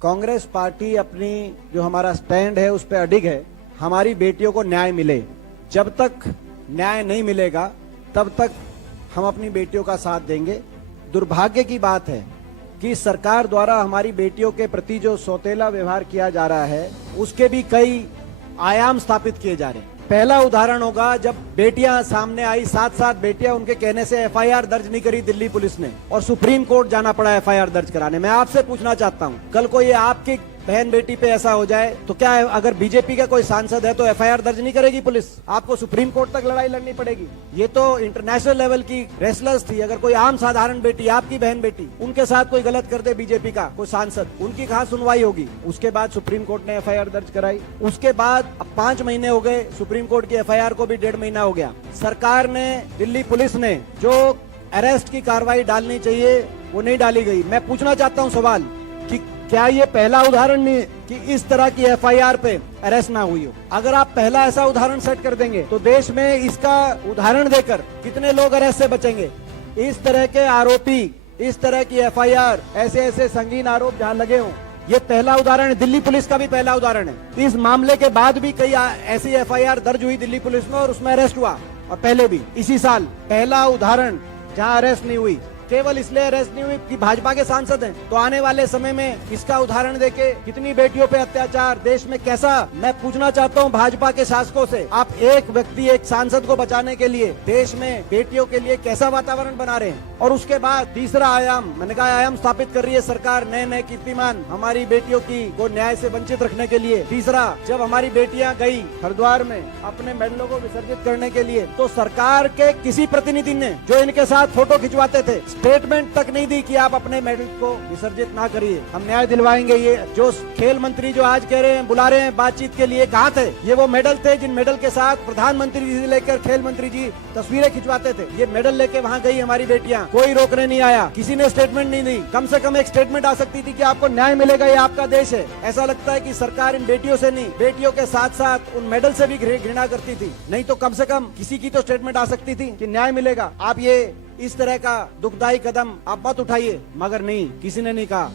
Congress party अपनी जो हमारा स्टैंड है उस पर अडिग है। हमारी बेटियों को न्याय मिले। जब तक न्याय नहीं मिलेगा तब तक हम अपनी बेटियों का साथ देंगे। दुर्भाग्य की बात है कि सरकार द्वारा हमारी बेटियों के प्रति जो सौतेला व्यवहार किया जा रहा है उसके भी कई आयाम स्थापित किए जा रहे हैं। पहला उदाहरण होगा जब बेटियां सामने आई, 7 बेटियां, उनके कहने से एफआईआर दर्ज नहीं करी दिल्ली पुलिस ने और सुप्रीम कोर्ट जाना पड़ा एफआईआर दर्ज कराने। मैं आपसे पूछना चाहता हूं, कल को ये आपकी बहन बेटी पे ऐसा हो जाए तो क्या है, अगर बीजेपी का कोई सांसद है तो एफआईआर दर्ज नहीं करेगी पुलिस? आपको सुप्रीम कोर्ट तक लड़ाई लड़नी पड़ेगी। ये तो इंटरनेशनल लेवल की रेसलर्स थी। अगर कोई आम साधारण बेटी, आपकी बहन बेटी, उनके साथ कोई गलत कर दे बीजेपी का कोई सांसद, उनकी कहाँ सुनवाई होगी? उसके बाद सुप्रीम कोर्ट ने एफआईआर दर्ज कराई। उसके बाद अब 5 महीने हो गए, सुप्रीम कोर्ट की एफआईआर को भी 1.5 महीना हो गया। सरकार ने, दिल्ली पुलिस ने जो अरेस्ट की कार्रवाई डालनी चाहिए वो नहीं डाली गई। मैं पूछना चाहता हूँ सवाल कि क्या ये पहला उदाहरण नहीं कि इस तरह की एफआईआर पे अरेस्ट ना हुई हो? अगर आप पहला ऐसा उदाहरण सेट कर देंगे तो देश में इसका उदाहरण देकर कितने लोग अरेस्ट से बचेंगे? इस तरह के आरोपी, इस तरह की एफआईआर, ऐसे ऐसे संगीन आरोप जहां लगे हों, ये पहला उदाहरण है। दिल्ली पुलिस का भी पहला उदाहरण है। इस मामले के बाद भी कई ऐसी एफआईआर दर्ज हुई दिल्ली पुलिस में और उसमें अरेस्ट हुआ, और पहले भी इसी साल पहला उदाहरण जहां अरेस्ट नहीं हुई। केवल इसलिए अरेस्ट नहीं हुई कि भाजपा के सांसद हैं। तो आने वाले समय में इसका उदाहरण देके कितनी बेटियों पे अत्याचार देश में कैसा, मैं पूछना चाहता हूं भाजपा के शासकों से, आप एक व्यक्ति, एक सांसद को बचाने के लिए देश में बेटियों के लिए कैसा वातावरण बना रहे हैं? और उसके बाद तीसरा आयाम, मैंने कहा आयाम स्थापित कर रही है सरकार, नए नए कीर्तिमान हमारी बेटियों की को न्याय से वंचित रखने के लिए। तीसरा, जब हमारी बेटियां गई हरिद्वार में अपने मेडलों को विसर्जित करने के लिए तो सरकार के किसी प्रतिनिधि ने, जो इनके साथ फोटो खिंचवाते थे, स्टेटमेंट तक नहीं दी कि आप अपने मेडल को विसर्जित ना करिए, हम न्याय दिलवाएंगे। ये जो खेल मंत्री जो आज कह रहे हैं, बुला रहे हैं बातचीत के लिए, कहाँ थे? ये वो मेडल थे जिन मेडल के साथ प्रधानमंत्री जी से लेकर खेल मंत्री जी तस्वीरें खिंचवाते थे। ये मेडल लेके वहाँ गई हमारी बेटियां, कोई रोकने नहीं आया, किसी ने स्टेटमेंट नहीं दी। कम से कम एक स्टेटमेंट आ सकती थी कि आपको न्याय मिलेगा, ये आपका देश है। ऐसा लगता है कि सरकार इन बेटियों से नहीं, बेटियों के साथ साथ उन मेडल से भी घृणा करती थी। नहीं तो कम से कम किसी की तो स्टेटमेंट आ सकती थी कि न्याय मिलेगा। आप ये इस तरह का दुखदायी कदम आप मत उठाइए, मगर नहीं, किसी ने नहीं कहा।